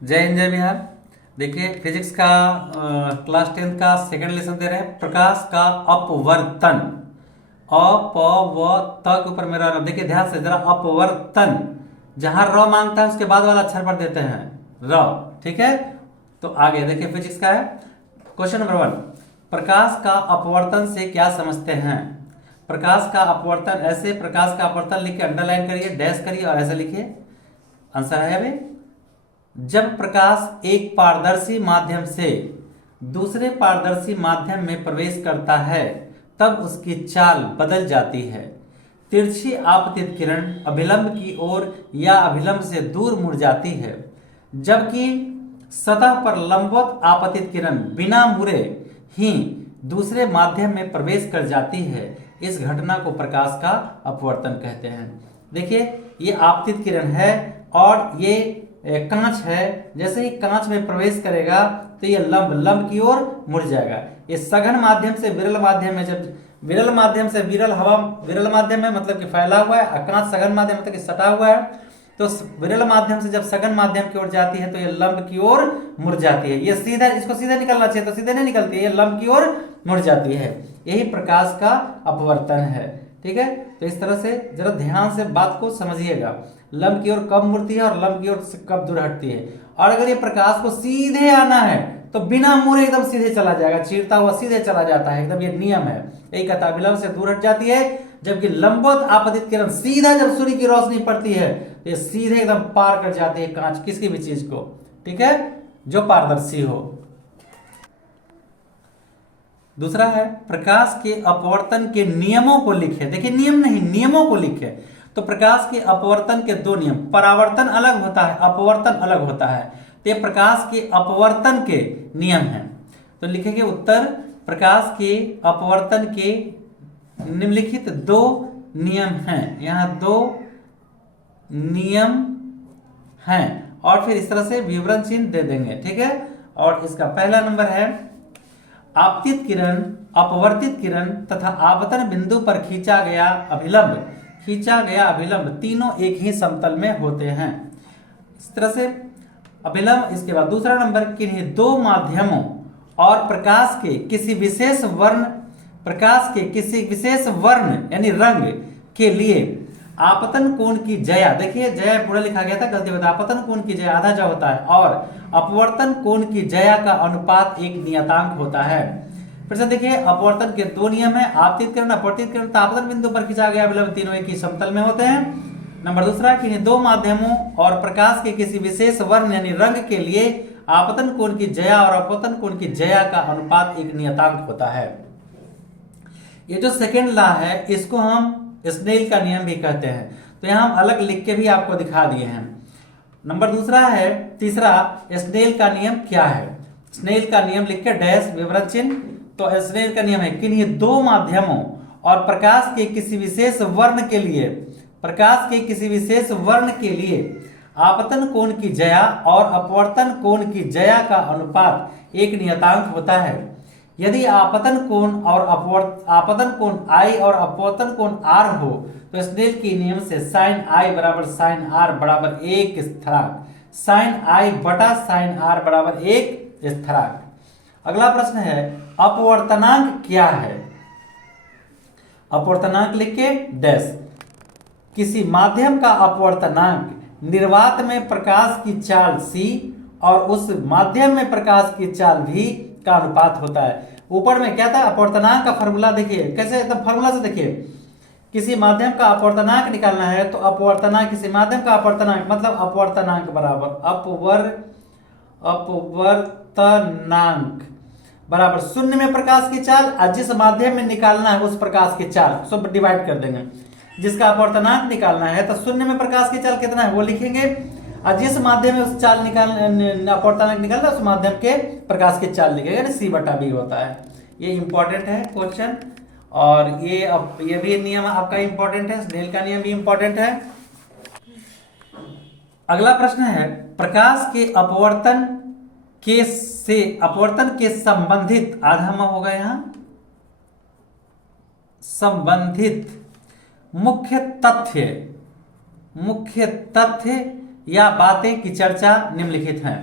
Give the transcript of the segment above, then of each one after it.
जय हिंद जय बिहार। देखिए फिजिक्स का क्लास 10 का सेकंड लेसन दे रहे हैं, प्रकाश का अपवर्तन। अप व त के ऊपर मेरा देखिए ध्यान से जरा, अपवर्तन जहां र मांगता है उसके बाद वाला अक्षर पर देते हैं र। ठीक है, तो आगे देखिए फिजिक्स का है। क्वेश्चन नंबर 1, प्रकाश का अपवर्तन से क्या समझते हैं। प्रकाश का अपवर्तन ऐसे, प्रकाश का अपवर्तन लिख के अंडरलाइन करिए, डैश करिए और ऐसे लिखिए। आंसर है अभी, जब प्रकाश एक पारदर्शी माध्यम से दूसरे पारदर्शी माध्यम में प्रवेश करता है तब उसकी चाल बदल जाती है। तिरछी आपतित किरण अभिलंब की ओर या अभिलंब से दूर मुड़ जाती है, जबकि सतह पर लंबवत आपतित किरण बिना मुड़े ही दूसरे माध्यम में प्रवेश कर जाती है। इस घटना को प्रकाश का अपवर्तन कहते हैं। देखिए ये आपतित किरण है और ये कांच है। जैसे ही कांच में प्रवेश करेगा तो ये लंब की ओर मुड़ जाएगा। ये सघन माध्यम से विरल माध्यम में, जब विरल माध्यम से विरल हवा, विरल माध्यम में मतलब कि फैला हुआ है, और कांच सघन माध्यम मतलब कि सटा हुआ है। तो विरल माध्यम से जब सघन माध्यम की ओर जाती है तो ये लंब की ओर मुड़ जाती है। ये सीधा, इसको सीधा निकलना चाहिए तो सीधे नहीं निकलती है, ये लंब की ओर मुड़ जाती है। यही प्रकाश का अपवर्तन है। ठीक है, तो इस तरह से जरा ध्यान से बात को समझिएगा, लंब की ओर कब मुड़ती है और लंब की ओर से कब दूर हटती है। और अगर ये प्रकाश को सीधे आना है तो बिना मुड़े एकदम सीधे चला जाएगा, चीरता हुआ सीधे चला जाता है एकदम, ये नियम है। यही कहता है विलंब से दूर हट जाती है, जबकि लंबवत आपतित किरण सीधा जब सूर्य की रोशनी पड़ती है तो ये सीधे एकदम पार कर जाती है कांच, किसी भी चीज को। ठीक है, जो पारदर्शी हो। दूसरा है, प्रकाश के अपवर्तन के नियमों को लिखे। देखिए नियम नहीं, नियमों को लिखे। तो प्रकाश के अपवर्तन के दो नियम, परावर्तन अलग होता है, अपवर्तन अलग होता है। तो ये प्रकाश के अपवर्तन के नियम हैं। तो लिखेंगे उत्तर, प्रकाश के अपवर्तन के निम्नलिखित दो नियम हैं। यहां दो नियम हैं और फिर इस तरह से विवरण चिन्ह दे देंगे। ठीक है, और इसका पहला नंबर है, आपतित किरण, अपवर्तित किरण तथा आपतन बिंदु पर खींचा गया अभिलंब तीनों एक ही समतल में होते हैं। इस तरह से अभिलंब। इसके बाद दूसरा नंबर, किन्हीं दो माध्यमों और प्रकाश के किसी विशेष वर्ण यानी रंग के लिए आपतन कोण की जया, देखिए जया पूरा लिखा गया था, गलती बता, आपतन कोण की जया आधा जा होता है और अपवर्तन कोण की जया का अनुपात एक नियतांक होता है। फिर से देखिए, अपवर्तन के दो नियम है, आपतित किरण, अपवर्तित किरण, आपतन बिंदु पर खिंचा गया अभिलंब तीनों एक ही समतल में होते हैं। नंबर दूसरा, कि दो माध्यमों और प्रकाश के किसी विशेष वर्ण यानी रंग के लिए आपतन कोण की जया और अपवर्तन कोण की जया का अनुपात एक नियतांक होता है। ये जो सेकेंड लॉ है इसको हम स्नेल का नियम भी कहते हैं। तो यहां हम अलग लिख के भी आपको दिखा दिए हैं। नंबर दूसरा है, तीसरा, स्नेल का नियम क्या है। स्नेल का नियम लिख के डैश विवरण चिन्ह। तो स्नेल का नियम है, किन्हीं दो माध्यमों और प्रकाश के किसी विशेष वर्ण के लिए आपतन कोण की जया और अपवर्तन कोण की जया का अनुपात एक नियतांक होता है। यदि आपतन कोण I और अपवर्तन कोण R हो तो स्नेल के नियम से sin I बराबर sin R बराबर एक स्थिरांक, sin I बटा sin R बराबर एक स्थिरांक। अगला प्रश्न है, अपवर्तनांक क्या है। अपवर्तनांक लिख के डैश, किसी माध्यम का अपवर्तनांक निर्वात में प्रकाश की चाल c और उस माध्यम में प्रकाश की चाल v का अनुपात होता है। ऊपर में क्या था, अपवर्तनांक का फॉर्मूला देखिए कैसे, एकदम फॉर्मूला से देखिए, किसी माध्यम का अपवर्तनांक निकालना है तो अपवर्तनांक, किसी माध्यम का अपवर्तनांक मतलब अपवर्तनांक बराबर अपवर्तनांक बराबर शून्य में प्रकाश की चाल और जिस माध्यम में निकालना है उस प्रकाश की चाल, सब डिवाइड कर देंगे। जिसका अपवर्तनांक निकालना है तो शून्य में प्रकाश की चाल कितना है वो लिखेंगे, और जिस माध्यम में उस चाल अपवर्तनांक निकालना है उस माध्यम के प्रकाश की चाल लिखेंगे, सी बटा बी होता है। ये इंपॉर्टेंट है क्वेश्चन, और ये भी नियम आपका इंपॉर्टेंट है, स्नेल का नियम भी इंपॉर्टेंट है। अगला प्रश्न है, प्रकाश के अपवर्तन के संबंधित, आधा म होगा यहां, संबंधित मुख्य तथ्य या बातें की चर्चा निम्नलिखित हैं।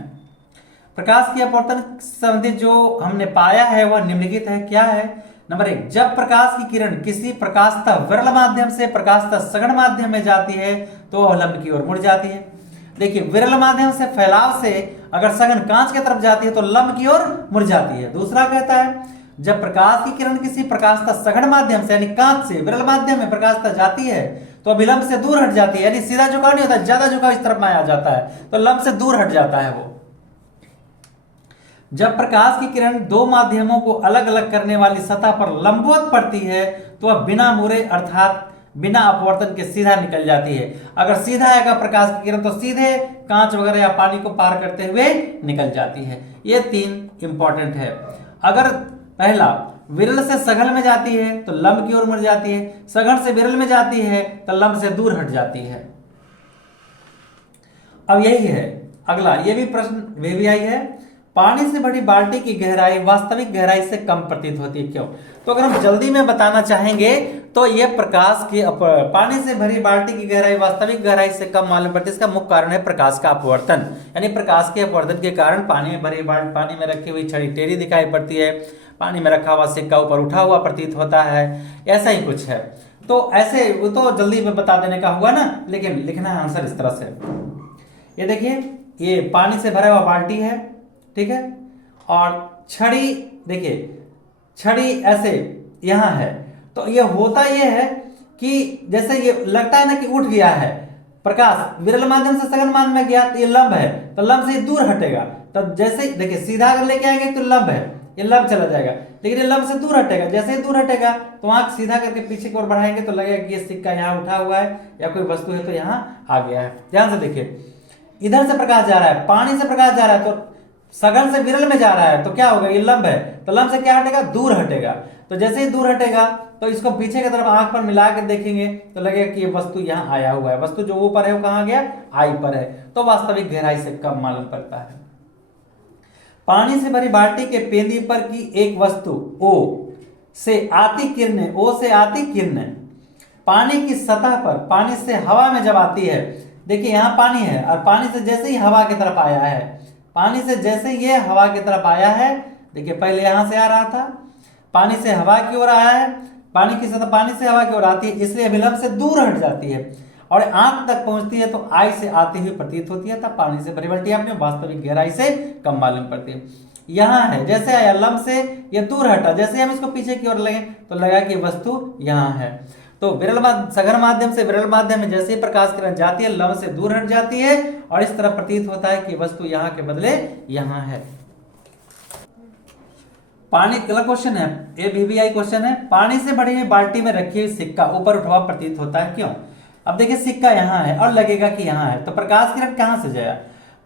प्रकाश की अपवर्तन संबंधित जो हमने पाया है वह निम्नलिखित है। क्या है? नंबर 1, जब प्रकाश की किरण किसी प्रकाशतः विरल माध्यम से प्रकाशतः सघन माध्यम में जाती है तो वह लंब की ओर मुड़ जाती है। देखिए, विरल माध्यम से फैलाव से अगर सघन कांच की तरफ जाती है तो लंब की ओर मुड़ जाती है। दूसरा कहता है, जब प्रकाश की किरण किसी प्रकाशतः सघन माध्यम से यानी कांच से विरल माध्यम में प्रकाशतः जाती है तो विलंब से दूर हट जाती है, यानी सीधा झुकाव नहीं होता, ज्यादा झुकाव इस तरफ में आ जाता है तो लंब से दूर हट जाता है वो। जब प्रकाश की किरण दो माध्यमों को अलग अलग करने वाली सतह पर लंबवत पड़ती है तो वह बिना मुड़े अर्थात बिना अपवर्तन के सीधा निकल जाती है। अगर सीधा आएगा प्रकाश की किरण तो सीधे कांच वगैरह या पानी को पार करते हुए निकल जाती है। ये 3 इंपॉर्टेंट है। अगर पहला विरल से सघन में जाती है तो लंब की ओर मुड़ जाती है, सघन से विरल में जाती है तो लंब से दूर हट जाती है। अब यही है अगला, ये भी प्रश्न वे भी आई है, पानी से भरी बाल्टी की गहराई वास्तविक गहराई से कम प्रतीत होती है, क्यों? तो अगर हम जल्दी में बताना चाहेंगे तो ये प्रकाश की पानी से भरी बाल्टी की गहराई वास्तविक गहराई से कम मालूम पड़ती है। इसका मुख्य कारण है प्रकाश का अपवर्तन, यानी प्रकाश के अपवर्तन के कारण पानी में भरी पानी में रखी हुई छड़ी टेढ़ी दिखाई पड़ती है, पानी में रखा हुआ सिक्का ऊपर उठा हुआ प्रतीत होता है, ऐसा ही कुछ है। तो ऐसे वो तो जल्दी में बता देने का हुआ ना, लेकिन लिखना है आंसर इस तरह से। ये देखिए, ये पानी से भरा हुआ बाल्टी है, ठीक है, और छड़ी, देखिए छड़ी ऐसे यहां है, तो ये होता ये है कि जैसे ये लगता है ना कि उठ गया है, प्रकाश विरल माध्यम से सघन माध्यम में गया तो ये लंब है, तो लंब से दूर हटेगा। तो जैसे देखिए सीधा अगर लेके आएंगे तो लंब है, ये लंब चला जाएगा, लेकिन ये लंब से दूर हटेगा। जैसे ही दूर हटेगा तो आंख सीधा करके पीछे की ओर बढ़ाएंगे तो लगेगा कि ये सिक्का यहाँ उठा हुआ है या कोई वस्तु है तो यहाँ आ गया है। ध्यान से देखिए, इधर से प्रकाश जा रहा है, पानी से प्रकाश जा रहा है, तो सघन से विरल में जा रहा है तो क्या होगा, ये लंब है, तो लंब से क्या हटेगा, दूर हटेगा। तो जैसे ही दूर हटेगा तो इसको पीछे की तरफ आंख पर मिला कर देखेंगे तो लगेगा कि ये वस्तु यहाँ आया हुआ है, वस्तु जो ऊपर है वो कहाँ गया, आई पर है, तो वास्तविक गहराई से कम मालूम पड़ता है। पानी से भरी बाल्टी के पेंदी पर की एक वस्तु ओ से आती किरणें पानी की सतह पर पानी से हवा में जब आती है, देखिए यहाँ पानी है और पानी से जैसे ही हवा की तरफ आया है, पानी से जैसे ये हवा की तरफ आया है, देखिए पहले यहां से आ रहा था, पानी से हवा की ओर आया है, पानी की सतह पानी से हवा की ओर आती है, इसलिए विलंब से दूर हट जाती है और आंख तक पहुंचती है तो आई से आती हुई प्रतीत होती है, तब पानी से भरी बाल्टी अपने वास्तविक गहराई से कम मालूम पड़ती है। यहाँ है, जैसे आया लंब से ये दूर हटा, जैसे हम इसको पीछे की ओर लगे तो लगा कि वस्तु यहाँ है। तो सघन माध्यम से विरल माध्यम में जैसे ही प्रकाश किरण जाती है लंब से दूर हट जाती है और इस तरह प्रतीत होता है कि वस्तु यहाँ के बदले यहाँ है। पानी, अगला क्वेश्चन है, ये VVI क्वेश्चन है, पानी से भरी हुई बाल्टी में रखी हुई सिक्का ऊपर उठा प्रतीत होता है, क्यों? अब देखिए सिक्का यहाँ है और लगेगा कि यहाँ है, तो प्रकाश किरण कहाँ से जाया,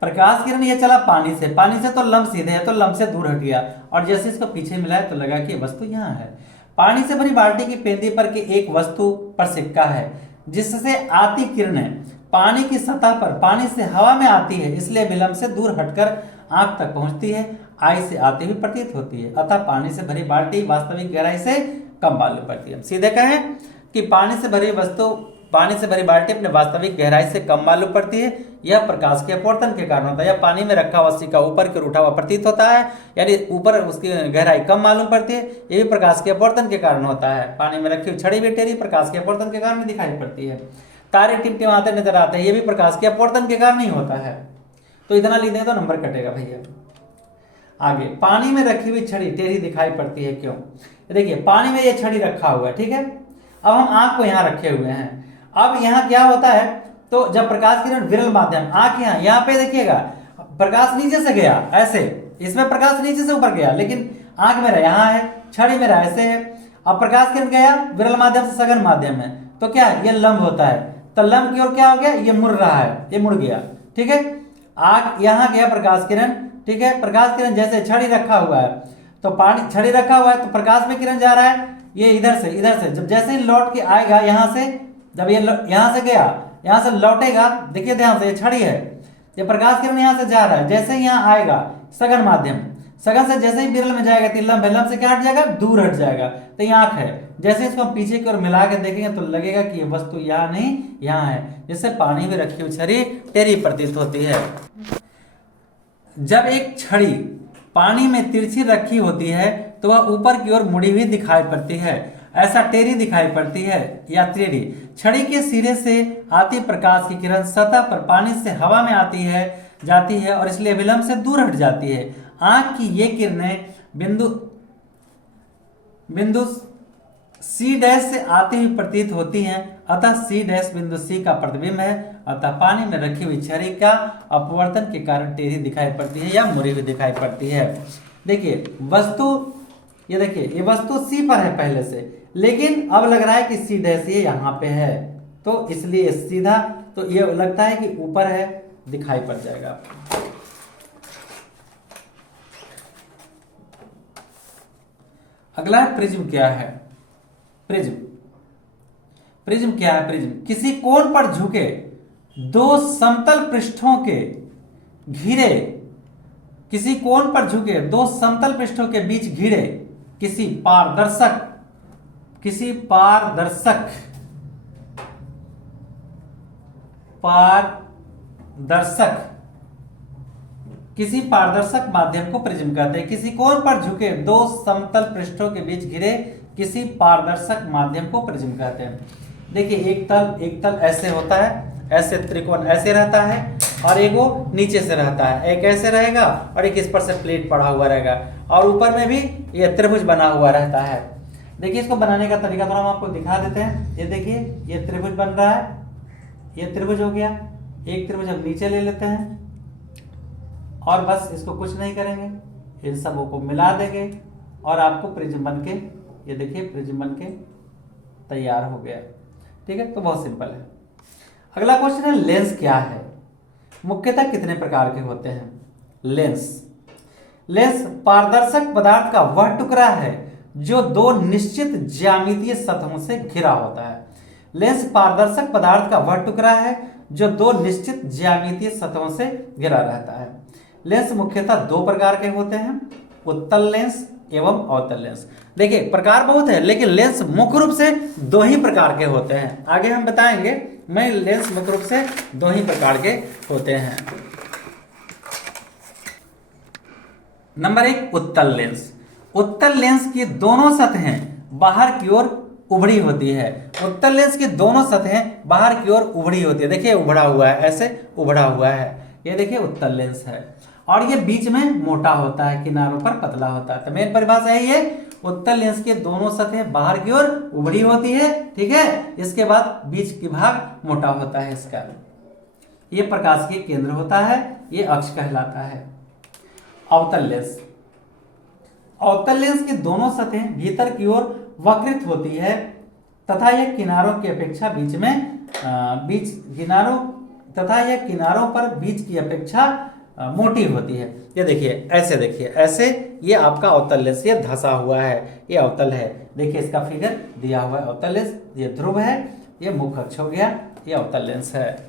प्रकाश किरण ये चला पानी से तो लंब सीधे है तो लंब से दूर हट गया और जैसे इसको पीछे मिलाया तो लगा कि वस्तु यहाँ है। पानी से भरी बाल्टी की पेंदी पर की एक वस्तु पर सिक्का है जिससे आती किरणें पानी की सतह पर पानी से हवा में आती है, इसलिए विलंब से दूर हटकर आंख तक पहुंचती है, आई से आती हुई प्रतीत होती है, अतः पानी से भरी बाल्टी वास्तविक गहराई से कम मालूम पड़ती है। सीधे कहें कि पानी से भरी बाल्टी अपने वास्तविक गहराई से कम मालूम पड़ती है, यह प्रकाश के अपवर्तन के कारण होता है। यह पानी में रखा हुआ सिक्का ऊपर की ओर उठा हुआ प्रतीत होता है, यानी ऊपर उसकी गहराई कम मालूम पड़ती है, यह भी प्रकाश के अपवर्तन के कारण होता है। पानी में रखी हुई छड़ी भी टेढ़ी प्रकाश के अपवर्तन के कारण दिखाई पड़ती है। तारे टिमटिमाते नजर आते हैं, यह भी प्रकाश के अपवर्तन के कारण ही होता है। तो इतना लिख दें तो नंबर कटेगा भैया। आगे, पानी में रखी हुई छड़ी टेढ़ी दिखाई पड़ती है, क्यों? देखिए पानी में ये छड़ी रखा हुआ है, ठीक है, अब हम आंख को यहाँ रखे हुए हैं, अब यहाँ क्या होता है, तो जब प्रकाश किरण विरल माध्यम आंख यहाँ पे देखिएगा प्रकाश नीचे से गया, ऐसे इसमें प्रकाश नीचे से ऊपर गया, लेकिन आंख मेरा यहाँ है, छड़ी मेरा ऐसे है। अब प्रकाश किरण गया विरल माध्यम से सघन माध्यम में, तो क्या ये लंब होता है, तो लंब की ओर क्या हो गया, ये मुड़ रहा है, ये मुड़ गया, ठीक है। आंख यहाँ गया प्रकाश किरण, ठीक है, प्रकाश किरण जैसे छड़ी रखा हुआ है तो पानी छड़ी रखा हुआ है तो प्रकाश में किरण जा रहा है, ये इधर से जब जैसे ही लौट के आएगा यहाँ से, जब ये यहाँ से गया यहाँ से लौटेगा, देखिए ध्यान से ये छड़ी है, ये प्रकाश किरण यहाँ से जा रहा है, जैसे ही यहाँ आएगा सघन से जैसे ही विरल में जाएगा तो लंब है, लंब से क्या हट जाएगा, दूर हट जाएगा। तो ये आंख है, जैसे इसको हम पीछे की ओर मिला के देखेंगे तो लगेगा कि ये वस्तु यहाँ नहीं यहाँ है, जिससे पानी में रखी हुई छड़ी टेढ़ी प्रतीत होती है। जब एक छड़ी पानी में तिरछी रखी होती है तो वह ऊपर की ओर मुड़ी हुई दिखाई पड़ती है, ऐसा टेढ़ी दिखाई पड़ती है या टेढ़ी। छड़ी के सिरे से आती प्रकाश की किरण सतह पर पानी से हवा में आती है जाती है और इसलिए विलंब से दूर हट जाती है। आंख की ये किरणें बिंदु बिंदु सी डैश से आती हुई प्रतीत होती हैं, अतः सी डैश बिंदु सी का प्रतिबिंब है, अतः पानी में रखी हुई छड़ी का अपवर्तन के कारण टेढ़ी दिखाई पड़ती है या मुड़ी हुई दिखाई पड़ती है। देखिए वस्तु, ये देखिए ये वस्तु सी पर है पहले से, लेकिन अब लग रहा है कि सी डैश ये यहाँ पे है, तो इसलिए सीधा, तो ये लगता है कि ऊपर है, दिखाई पड़ जाएगा। अगला है प्रिज्म। क्या है प्रिज्म? प्रिज्म क्या है? प्रिज्म किसी कोण पर झुके दो समतल पृष्ठों के घिरे, किसी कोण पर झुके दो समतल पृष्ठों के बीच घिरे किसी पारदर्शक माध्यम को प्रिज्म कहते हैं। किसी कोण पर झुके दो समतल पृष्ठों के बीच घिरे किसी पारदर्शक माध्यम को प्रिज्म कहते हैं। देखिए एक तल ऐसे होता है, ऐसे त्रिकोण ऐसे रहता है, और एक वो नीचे से रहता है, एक ऐसे रहेगा और एक इस पर से प्लेट पड़ा हुआ रहेगा, और ऊपर में भी ये त्रिभुज बना हुआ रहता है। देखिए इसको बनाने का तरीका थोड़ा हम आपको दिखा देते हैं। ये देखिए ये त्रिभुज बन रहा है, ये त्रिभुज हो गया। एक त्रिभुज हम नीचे ले लेते हैं और बस इसको कुछ नहीं करेंगे, इन सबों को मिला देंगे और आपको प्रिज्म बनके, ये देखिए प्रिज्म बनके तैयार हो गया। ठीक है, तो बहुत सिंपल है। अगला क्वेश्चन है लेंस क्या है? मुख्यतः कितने प्रकार के होते हैं? लेंस पारदर्शक पदार्थ का वह टुकड़ा है जो दो निश्चित ज्यामितीय सतहों से घिरा होता है। लेंस पारदर्शक पदार्थ का वह टुकड़ा है जो दो निश्चित ज्यामितीय सतहों से घिरा रहता है। लेंस मुख्यतः दो प्रकार के होते हैं, उत्तल लेंस एवं अवतल लेंस। देखिए प्रकार बहुत है, लेकिन लेंस मुख्य रूप से दो ही प्रकार के होते हैं। आगे हम बताएंगे, मैं लेंस मुख्य रूप से दो ही प्रकार के होते हैं। नंबर 1 उत्तल लेंस। उत्तल लेंस की दोनों सतहें बाहर की ओर उभड़ी होती है। उत्तल लेंस की दोनों सतहें बाहर की ओर उभड़ी होती है। देखिए उभड़ा हुआ है, ऐसे उभड़ा हुआ है, ये देखिए उत्तल लेंस है। और ये बीच में मोटा होता है, किनारों पर पतला होता है। तो मेन परिभाषा है ये, उत्तल लेंस के दोनों सतहें बाहर की ओर उभड़ी होती है, ठीक है। इसके बाद बीच की भाग मोटा होता है इसका। ये प्रकाश के केंद्र होता है, ये अक्ष कहलाता है। अवतल लेंस। अवतल लेंस की दोनों सतहें भीतर की ओर वक्रित होती है तथा यह किनारों की अपेक्षा किनारों पर बीच की अपेक्षा मोटी होती है। ये देखिए ऐसे, देखिए ऐसे, ये आपका अवतल लेंस, ये धंसा हुआ है, ये अवतल है। देखिए इसका फिगर दिया हुआ है, अवतल लेंस, ये ध्रुव है, ये मुख्य अक्ष हो गया, ये अवतल लेंस है।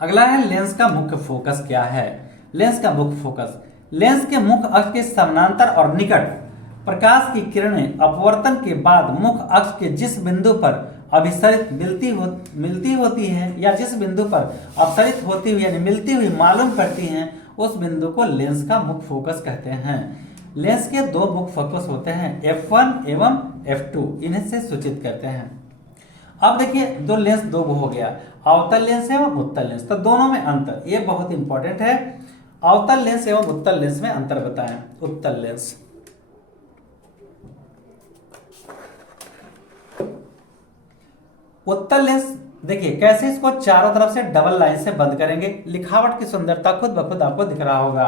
अगला है लेंस का मुख्य फोकस क्या है? लेंस का मुख्य फोकस, लेंस के मुख्य अक्ष के समानांतर और निकट प्रकाश की किरणें अपवर्तन के बाद मुख्य अक्ष के जिस बिंदु पर अभिसरित मिलती होती हैं या जिस बिंदु पर अपसरित होती हुई यानी मिलती हुई मालूम करती हैं, उस बिंदु को लेंस का मुख्य फोकस कहते हैं। लेंस के दो मुख्य फोकस होते हैं, f1 एवं f2, इन्हें से सूचित करते हैं। अब देखिए दो लेंस दो हो गया, अवतल लेंस एवं उत्तल लेंस। तो दोनों में अंतर, ये बहुत इंपॉर्टेंट है। अवतल लेंस एवं उत्तल लेंस में अंतर बताएं। उत्तल लेंस, उत्तल लेंस देखिए कैसे, इसको चारों तरफ से डबल लाइन से बंद करेंगे, लिखावट की सुंदरता खुद ब खुद आपको दिख रहा होगा।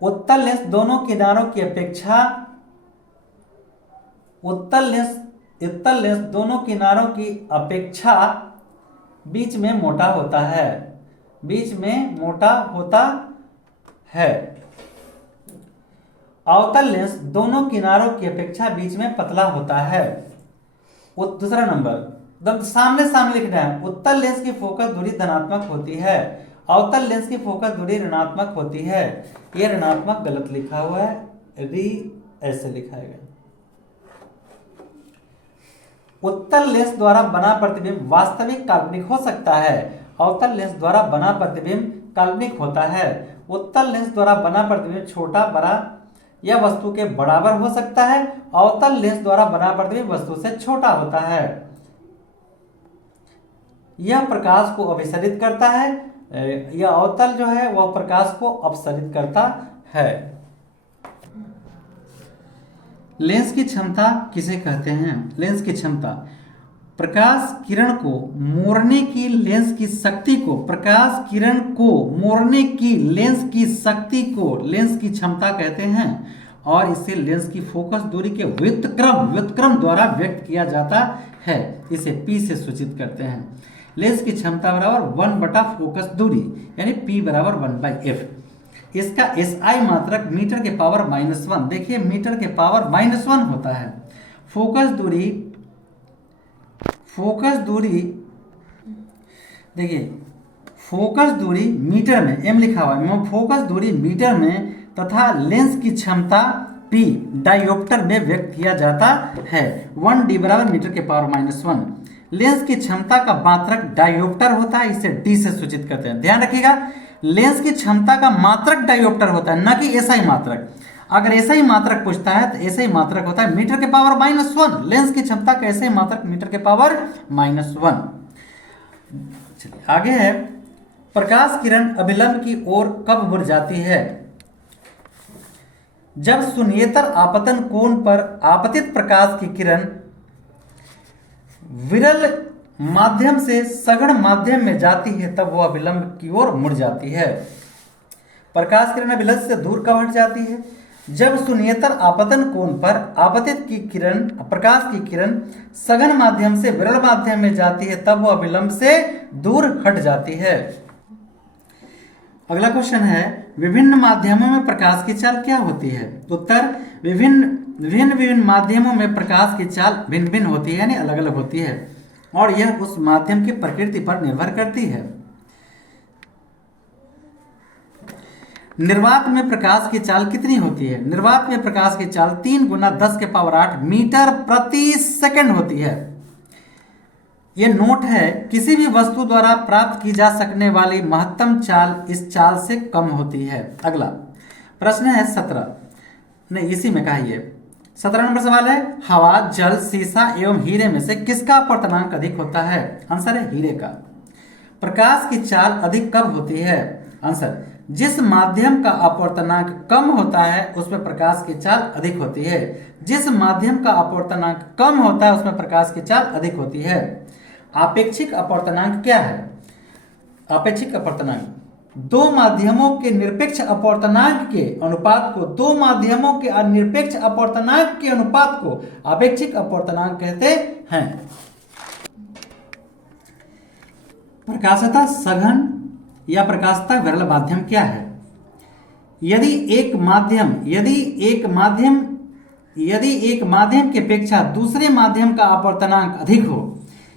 उत्तल लेंस दोनों किनारों की अपेक्षा, उत्तल लेंस दोनों किनारों की अपेक्षा बीच में मोटा होता है, बीच में मोटा होता है। अवतल लेंस दोनों किनारों की अपेक्षा बीच में पतला होता है। दूसरा नंबर, सामने सामने लिखना है। उत्तल लेंस की फोकस दूरी धनात्मक होती है अवतल लेंस की फोकस दूरी ऋणात्मक होती है। यह ऋणात्मक गलत लिखा हुआ है, ऐसे लिखा है। उत्तल लेंस द्वारा बना प्रतिबिंब वास्तविक काल्पनिक हो सकता है। अवतल लेंस द्वारा बना प्रतिबिंब काल्पनिक होता है। उत्तल लेंस द्वारा बना प्रतिबिंब छोटा, बड़ा या वस्तु के बराबर हो सकता है। अवतल लेंस द्वारा बना प्रतिबिंब वस्तु से छोटा होता है। यह प्रकाश को अभिसरित करता है। यह अवतल जो है वह प्रकाश को अपसरित करता है। लेंस की क्षमता किसे कहते हैं? लेंस की क्षमता प्रकाश किरण को मोड़ने की लेंस की शक्ति को, प्रकाश किरण को मोड़ने की लेंस की शक्ति को लेंस की क्षमता कहते हैं और इसे लेंस की फोकस दूरी के व्युत्क्रम द्वारा व्यक्त किया जाता है। इसे P से सूचित करते हैं। लेंस की क्षमता बराबर 1 बटा फोकस दूरी यानी P बराबर 1/f। इसका SI मात्रक मीटर के पावर -1, देखिए मीटर के पावर -1 होता है। फोकस दूरी देखिए फोकस दूरी मीटर में m लिखा हुआ है, फोकस दूरी मीटर में तथा लेंस की क्षमता P डायोप्टर में व्यक्त किया जाता है। 1D बराबर मीटर के पावर -1। लेंस की क्षमता का मात्रक डायोप्टर होता है, इसे D से सूचित करते हैं। ध्यान रखिएगा, लेंस की क्षमता का मात्रक डायोप्टर होता है, न कि SI मात्रक। अगर SI मात्रक पूछता है तो SI मात्रक होता है मीटर के पावर -1। लेंस की क्षमता का SI मात्रक मीटर के पावर -1। चलिए आगे है, प्रकाश किरण अभिलंब की ओर कब मुड़ जाती है? जब शून्येतर आपतन कोण पर आपतित प्रकाश की किरण विरल माध्यम से सघन माध्यम में जाती है तब वह अभिलंब की ओर मुड़ जाती है। प्रकाश किरण अभिलंब से दूर कब हट जाती है? जब शून्येतर आपतन कोण पर आपतित की किरण, प्रकाश की किरण सघन माध्यम से विरल माध्यम में जाती है तब वह अभिलंब से दूर हट जाती है। अगला क्वेश्चन है, विभिन्न माध्यमों में प्रकाश की चाल क्या होती है? उत्तर, विभिन्न माध्यमों में प्रकाश की चाल भिन्न भिन्न होती है यानी अलग अलग होती है और यह उस माध्यम की प्रकृति पर निर्भर करती है। निर्वात में प्रकाश की चाल कितनी होती है? निर्वात में प्रकाश की चाल 3 × 10⁸ मीटर प्रति सेकंड होती है। यह नोट है, किसी भी वस्तु द्वारा प्राप्त की जा सकने वाली महत्तम चाल इस चाल से कम होती है। अगला प्रश्न है 17, नहीं इसी में कहा, ये 17 नंबर सवाल है, हवा, जल, सीसा एवं हीरे में से किसका अपवर्तनांक अधिक होता है? आंसर है हीरे का। प्रकाश की चाल अधिक कब होती है? आंसर, जिस माध्यम का अपवर्तनांक कम होता है उसमें प्रकाश की चाल अधिक होती है। जिस माध्यम का अपवर्तनांक कम होता है उसमें प्रकाश की चाल अधिक होती है। आपेक्षिक अपवर्तनांक क्या है? आपेक्षिक अपवर्तनांक दो माध्यमों के निरपेक्ष अपवर्तनांक के अनुपात को, दो माध्यमों के निरपेक्ष अपवर्तनांक के अनुपात को आपेक्षिक अपवर्तनांक कहते हैं। प्रकाशतः सघन या प्रकाशतः विरल माध्यम क्या है? यदि एक माध्यम की अपेक्षा दूसरे माध्यम का अपवर्तनांक अधिक हो,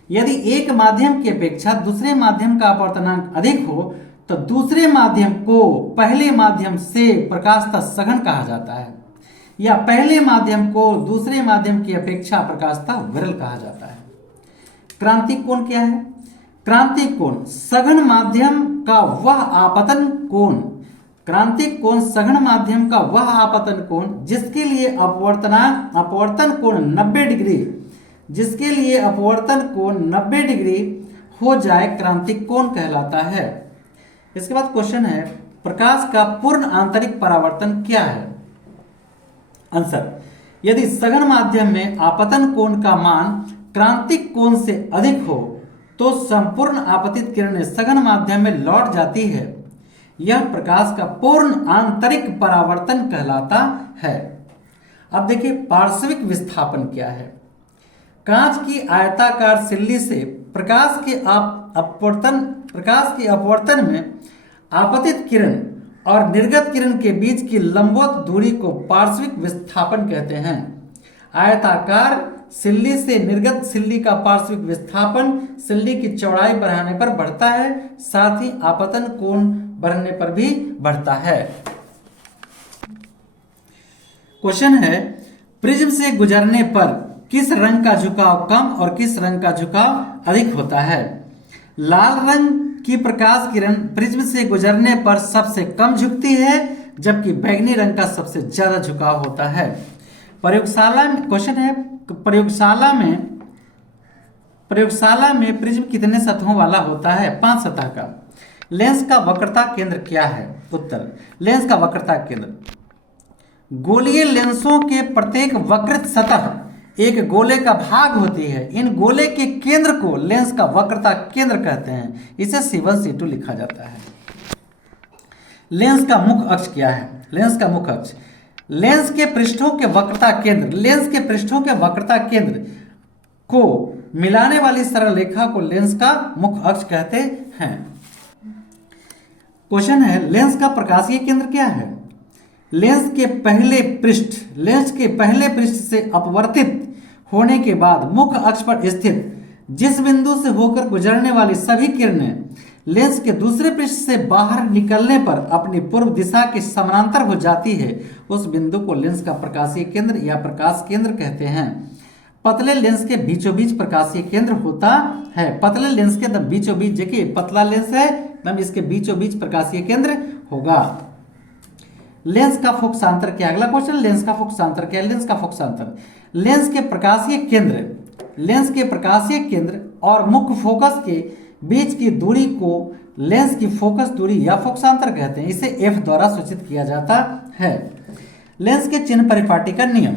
यदि एक माध्यम की अपेक्षा दूसरे माध्यम का अपवर्तनांक अधिक हो तो दूसरे माध्यम को पहले माध्यम से प्रकाशतः सघन कहा जाता है, या पहले माध्यम को दूसरे माध्यम की अपेक्षा प्रकाशतः विरल कहा जाता है। क्रांतिक कोण क्या है? क्रांतिक कोण सघन माध्यम का वह आपतन कोण, क्रांतिक कोण सघन माध्यम का वह आपतन कोण जिसके लिए अपवर्तन कोण 90 डिग्री, जिसके लिए अपवर्तन कोण 90 डिग्री हो जाए क्रांतिक कोण कहलाता है। इसके बाद क्वेश्चन है, प्रकाश का पूर्ण आंतरिक परावर्तन क्या है? आंसर, यदि सघन माध्यम में आपतन कोण का मान क्रांतिक कोण से अधिक हो तो संपूर्ण आपतित किरणें सघन माध्यम में लौट जाती है। यह प्रकाश का पूर्ण आंतरिक परावर्तन कहलाता है। अब देखिए पार्श्विक विस्थापन क्या है? कांच की आयताकार सिल्ली से प्रकाश के अपवर्तन में आपतित किरण और निर्गत किरण के बीच की लंबवत दूरी को पार्श्विक विस्थापन कहते हैं। आयताकार सिल्ली से निर्गत सिल्ली का पार्श्विक विस्थापन सिल्ली की चौड़ाई बढ़ाने पर बढ़ता है, साथ ही आपतन कोण बढ़ने पर भी बढ़ता है। क्वेश्चन है, प्रिज्म से गुजरने पर किस रंग का झुकाव कम और किस रंग का झुकाव अधिक होता है? लाल रंग की प्रकाश किरण प्रिज्म से गुजरने पर सबसे कम झुकती है, जबकि बैंगनी रंग का सबसे ज्यादा झुकाव होता है। प्रयोगशाला में क्वेश्चन है, प्रयोगशाला में प्रिज्म कितने सतहों वाला होता है? 5 सतह का। लेंस का वक्रता केंद्र क्या है? उत्तर, लेंस का वक्रता केंद्र, गोलीय लेंसों के प्रत्येक वक्रित सतह एक गोले का भाग होती है। इन गोले के केंद्र को लेंस का वक्रता केंद्र कहते हैं। इसे C1 C2 लिखा जाता है। लेंस का मुख्य अक्ष क्या है? लेंस का मुख्य अक्ष लेंस के पृष्ठों के वक्रता केंद्र, लेंस के पृष्ठों के वक्रता केंद्र को मिलाने वाली सरल रेखा को लेंस का मुख्य अक्ष कहते हैं। क्वेश्चन है, लेंस का प्रकाशीय केंद्र क्या है? लेंस के पहले पृष्ठ से अपवर्तित होने के बाद मुख्य अक्ष पर स्थित जिस बिंदु से होकर गुजरने वाली सभी किरणें लेंस के दूसरे पृष्ठ से बाहर निकलने पर अपनी पूर्व दिशा के समानांतर हो जाती है, उस बिंदु को लेंस का प्रकाशीय केंद्र या प्रकाश केंद्र कहते हैं। पतले लेंस के बीचों बीच प्रकाशीय केंद्र होता है। पतले लेंस के बीचों बीच, देखिए पतला लेंस है, इसके बीचों बीच प्रकाशीय केंद्र होगा। लेंस का फोकसांतर क्या? अगला क्वेश्चन, लेंस का फोकसांतर क्या है? लेंस का फोकसांतर लेंस के प्रकाशीय केंद्र और मुख्य फोकस के बीच की दूरी को लेंस की फोकस दूरी या फोकसांतर कहते हैं। इसे F द्वारा सूचित किया जाता है। लेंस के चिन्ह परिपाटी का नियम,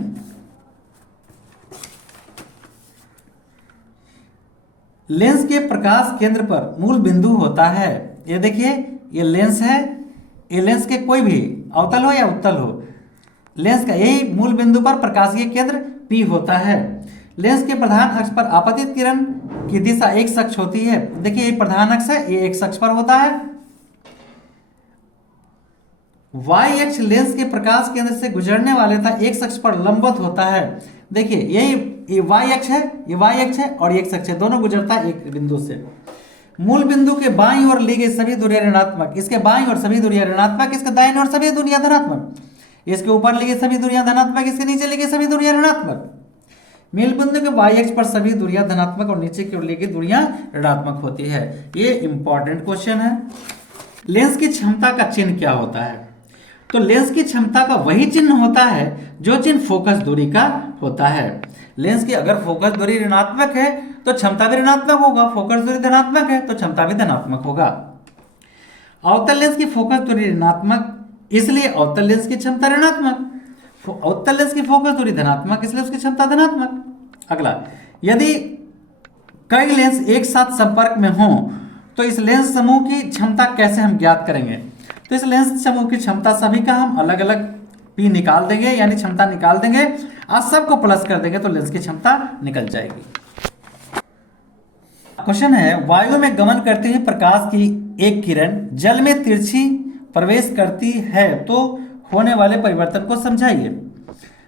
लेंस के प्रकाश केंद्र पर मूल बिंदु होता है। ये देखिए, ये लेंस है, ये लेंस के कोई भी अवतल हो या उत्तल हो, लेंस का यही मूल बिंदु पर प्रकाशीय केंद्र P होता है। लेंस के प्रधान अक्ष पर आपतित किरण की दिशा एक्स अक्ष होती है। देखिए ये प्रधान अक्ष है, ये एक्स अक्ष पर होता है। वाई अक्ष लेंस के प्रकाश केंद्र से गुजरने वाले था एक्स अक्ष पर लंबवत होता है। देखिए ये वाई अक्ष है, ये वाई अक्ष है और ये एक्स अक्ष है, दोनों गुजरता है एक बिंदु से। मूल बिंदु के बाईं ओर ली गई सभी दूरियां ऋणात्मक, इसके बाईं ओर सभी दूरियां ऋणात्मक, इसके दाईं ओर सभी दूरियां धनात्मक, इसके ऊपर ली गई सभी दूरियां धनात्मक, इसके नीचे ली गई सभी दूरियां ऋणात्मक। मूल बिंदु के वाई अक्ष पर सभी दूरियां धनात्मक और नीचे की ओर ली गई दूरियां ऋणात्मक होती है। ये इंपॉर्टेंट क्वेश्चन है। लेंस की क्षमता का चिन्ह क्या होता है? तो लेंस की क्षमता का वही चिन्ह होता है जो चिन्ह फोकस दूरी का होता है। लेंस की अगर फोकस दूरी ऋणात्मक है तो क्षमता भी ऋणात्मक होगा, फोकस दूरी धनात्मक है तो क्षमता भी धनात्मक होगा। अवतल लेंस की फोकस दूरी ऋणात्मक, इसलिए अवतल लेंस की क्षमता ऋणात्मक। अवतल लेंस की फोकस दूरी धनात्मक, इसलिए उसकी क्षमता धनात्मक। अगला, यदि कई लेंस एक साथ संपर्क में हों तो इस लेंस समूह की क्षमता कैसे हम ज्ञात करेंगे? तो इस लेंस समूह की क्षमता सभी का हम अलग अलग P निकाल देंगे, यानी क्षमता निकाल देंगे और सबको प्लस कर देंगे तो लेंस की क्षमता निकल जाएगी। क्वेश्चन है, वायु में गमन करते हुए प्रकाश की एक किरण जल में तिरछी प्रवेश करती है तो होने वाले परिवर्तन को समझाइए।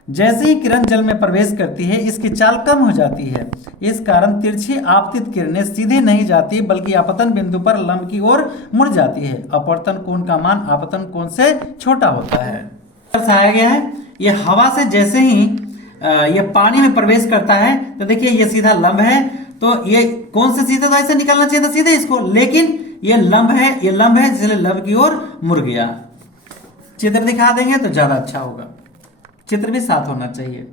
जैसे ही किरण जल में प्रवेश करती है इसकी चाल कम हो जाती है। इस कारण तिरछी आपतित किरणें सीधे नहीं जाती बल्कि आपतन बिंदु पर लंब की ओर मुड़ जाती है। अपवर्तन कोण का मान आपतन कोण से छोटा होता है। दर्शाया गया है, ये हवा से जैसे ही ये पानी में प्रवेश करता है तो देखिए ये सीधा लंब है, तो ये कौन से सीधे, तो ऐसे निकलना चाहिए था सीधे इसको, लेकिन ये लंब है इसलिए लंब की ओर मुड़ गया। चित्र दिखा देंगे तो ज्यादा अच्छा होगा, चित्र भी साथ होना चाहिए।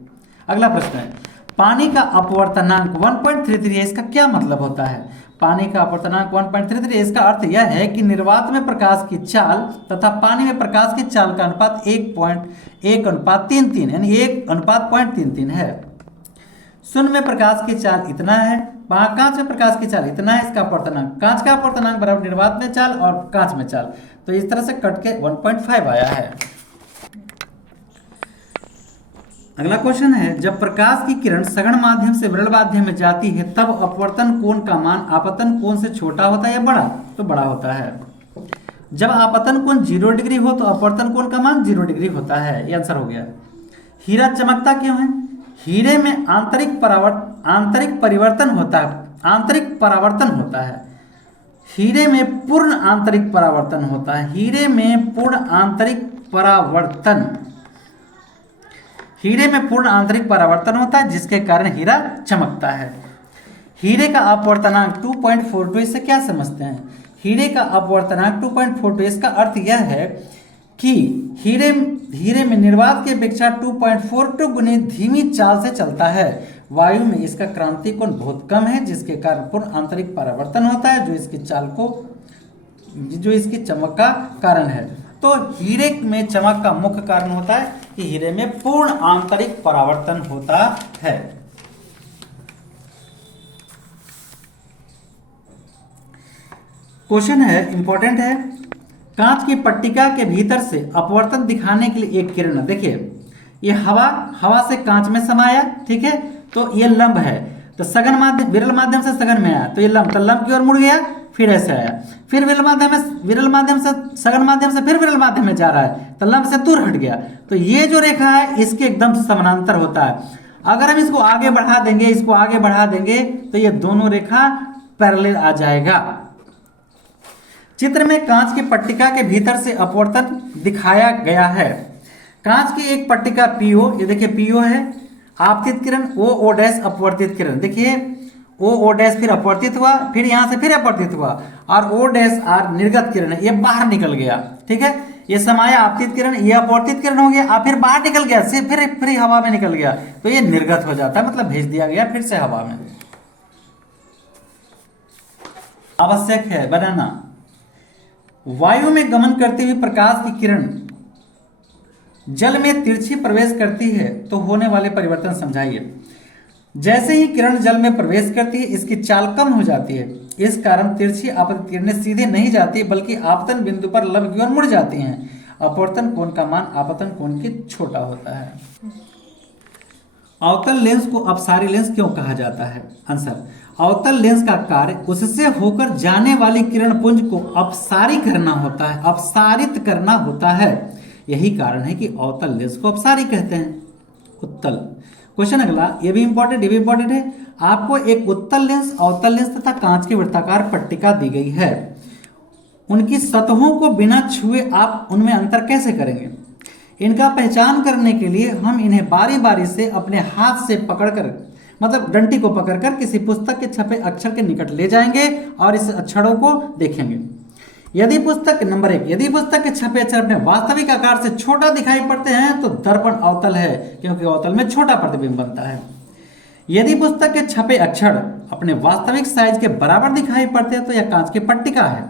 अगला प्रश्न है, पानी का अपवर्तनांक 1.33 है, इसका क्या मतलब होता है? पानी का अपवर्तनांक 1.33, इसका अर्थ यह है कि निर्वात में प्रकाश की चाल तथा पानी में प्रकाश की चाल का अनुपात 1:33 यानी 1:33 है। शून्य में प्रकाश की चाल इतना है, कांच में प्रकाश की चाल इतना है, इसका अपवर्तनांक, कांच का अपवर्तनांक बराबर निर्वात में चाल और कांच में चाल, तो इस तरह से कट के 1.5 आया है। अगला क्वेश्चन है, जब प्रकाश की किरण सघन माध्यम से विरल माध्यम में जाती है तब अपवर्तन कोण का मान आपतन कोण से छोटा होता है या बड़ा? तो बड़ा होता है। जब आपतन कोण 0 डिग्री हो तो अपवर्तन कोण का मान 0 डिग्री होता है। ये आंसर हो गया। हीरा चमकता क्यों है? हीरे में आंतरिक परिवर्तन होता है, आंतरिक परावर्तन होता है। हीरे में पूर्ण आंतरिक परावर्तन होता है। हीरे में पूर्ण आंतरिक परावर्तन, हीरे में पूर्ण आंतरिक परावर्तन होता है, जिसके कारण हीरा चमकता है। हीरे का अपवर्तनांक 2.42, इससे क्या समझते हैं? हीरे का अपवर्तनांक 2.42, इसका अर्थ यह है कि हीरे में निर्वात की अपेक्षा 2.42 गुनी धीमी चाल से चलता है। वायु में इसका क्रांति कोण बहुत कम है, जिसके कारण पूर्ण आंतरिक परावर्तन होता है, जो इसकी चमक का कारण है। तो हीरे में चमक का मुख्य कारण होता है कि हीरे में पूर्ण आंतरिक परावर्तन होता है। क्वेश्चन है, इंपॉर्टेंट है। कांच की पट्टिका के भीतर से अपवर्तन दिखाने के लिए एक किरण, देखिए ये हवा से कांच में समाया, ठीक है, तो ये लंब है, तो सघन माध्यम विरल माध्यम से सघन में आया, तो ये लंब, तो लंब की ओर मुड़ गया, फिर ऐसे आया, फिर विरल माध्यम से सघन माध्यम से फिर विरल माध्यम में जा रहा है, तो लंब से दूर हट गया। तो ये जो रेखा है इसके एकदम समानांतर होता है। अगर हम इसको आगे बढ़ा देंगे तो ये दोनों रेखा पैरेलल आ जाएगा। चित्र में कांच की पट्टिका के भीतर से अपवर्तन दिखाया गया है। कांच की एक पट्टिका पीओ, ये देखिए पीओ है, आपतित किरण, ओ डैश अपवर्तित किरण, देखिए ओ डैश फिर अपवर्तित हुआ, फिर यहां से फिर अपवर्तित हुआ, और ओ डैश आर निर्गत किरण है, ये बाहर निकल गया, ठीक है, ये समाया आपतित किरण, ये अपवर्तित किरण हो गया, और फिर बाहर निकल गया, फिर हवा में निकल गया, तो ये निर्गत हो जाता है, मतलब भेज दिया गया फिर से हवा में। आवश्यक है बनाना। वायु में गमन करते हुए प्रकाश की किरण जल में तिरछी प्रवेश करती है तो होने वाले परिवर्तन समझाइए। जैसे ही किरण जल में प्रवेश करती है इसकी चाल कम हो जाती है, इस कारण तिरछी आपतित किरणें सीधे नहीं जाती बल्कि आपतन बिंदु पर लंब की ओर मुड़ जाती हैं। अपवर्तन कोण का मान आपतन कोण की छोटा होता है। अवतल लेंस को अपसारी लेंस क्यों कहा जाता है? आंसर, अवतल लेंस का कार्य उससे होकर जाने वाली किरण पुंज को अपसारित करना होता है। यही कारण है कि अवतल लेंस को अपसारी कहते हैं। उत्तल। क्वेश्चन अगला, ये भी इंपॉर्टेंट है। आपको एक उत्तल लेंस, अवतल लेंस तथा कांच की वृत्ताकार पट्टिका दी गई है। उनकी सतहों को बिना छुए आप उनमें अंतर कैसे करेंगे? इनका पहचान करने के लिए हम इन्हें बारी बारी से अपने हाथ से पकड़कर, मतलब डंटी को पकड़कर किसी पुस्तक के छपे अक्षर के निकट ले जाएंगे और इस अक्षरों को देखेंगे। यदि पुस्तक नंबर 1, यदि पुस्तक के छपे अक्षर अपने वास्तविक आकार से छोटा दिखाई पड़ते हैं तो दर्पण अवतल है, क्योंकि अवतल में छोटा प्रतिबिंब बनता है। यदि पुस्तक के छपे अक्षर अपने वास्तविक साइज के बराबर दिखाई पड़ते हैं तो यह कांच की पट्टिका है।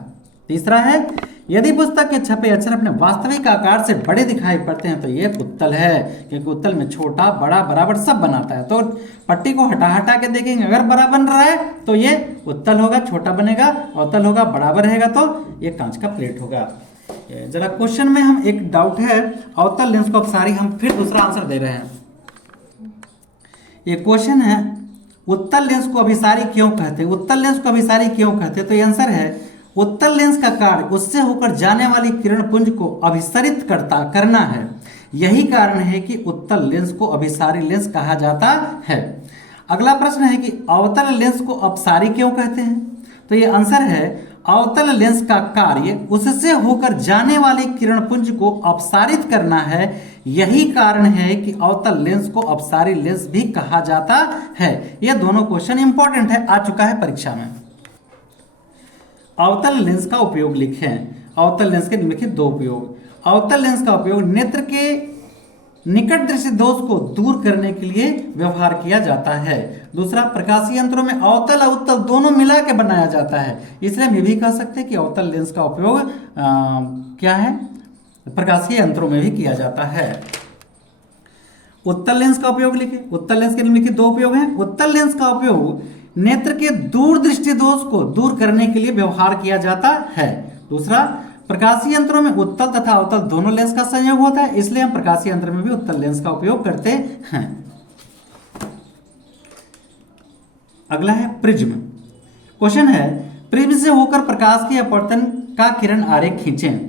तीसरा है, यदि पुस्तक के छपे अक्षर अपने वास्तविक आकार से बड़े दिखाई पड़ते हैं तो यह उत्तल है, क्योंकि उत्तल में छोटा बड़ा बराबर सब बनाता है। तो पट्टी को हटा के देखेंगे, अगर बड़ा बन रहा है तो ये उत्तल होगा, छोटा बनेगा, अवतल होगा, बराबर रहेगा तो ये कांच का प्लेट होगा। जरा क्वेश्चन में हम एक डाउट है, अवतल लेंस को अपसारी, हम फिर दूसरा आंसर दे रहे हैं। ये क्वेश्चन है, उत्तल लेंस को अभिसारी क्यों कहते हैं? उत्तल लेंस को अभिसारी क्यों कहते हैं? तो ये आंसर है, उत्तल लेंस का कार्य उससे होकर जाने वाली किरण पुंज को अभिसरित करना है। यही कारण है कि उत्तल लेंस को अभिसारी लेंस कहा जाता है। अगला प्रश्न है कि अवतल लेंस को अपसारी क्यों कहते हैं? तो ये आंसर है, अवतल लेंस का कार्य उससे होकर जाने वाली किरण पुंज को अपसारित करना है। यही कारण है कि अवतल लेंस को अपसारी लेंस भी कहा जाता है। यह दोनों क्वेश्चन इंपॉर्टेंट है, आ चुका है परीक्षा में। अवतल लेंस का उपयोग लिखें। अवतल लेंस के निम्नलिखित 2 उपयोग। अवतल लेंस का उपयोग नेत्र के निकट दृष्टि दोष को दूर करने के लिए व्यवहार किया जाता है। दूसरा, प्रकाशीय यंत्रों में अवतल और उत्तल दोनों मिला के बनाया जाता है, इसलिए हम ये भी कह सकते हैं कि अवतल लेंस का उपयोग क्या है, प्रकाशीय यंत्रों में भी किया जाता है। उत्तल लेंस का उपयोग लिखे। उत्तल लेंस के निम्नलिखित 2 उपयोग हैं। उत्तल लेंस का उपयोग नेत्र के दूर दृष्टि दोष को दूर करने के लिए व्यवहार किया जाता है। दूसरा, प्रकाशीय यंत्रों में उत्तल तथा अवतल दोनों लेंस का संयोग होता है, इसलिए हम प्रकाशीय यंत्र में भी उत्तल लेंस का उपयोग करते हैं। अगला है प्रिज्म। क्वेश्चन है, प्रिज्म से होकर प्रकाश की अपवर्तन का किरण आरेख खींचें।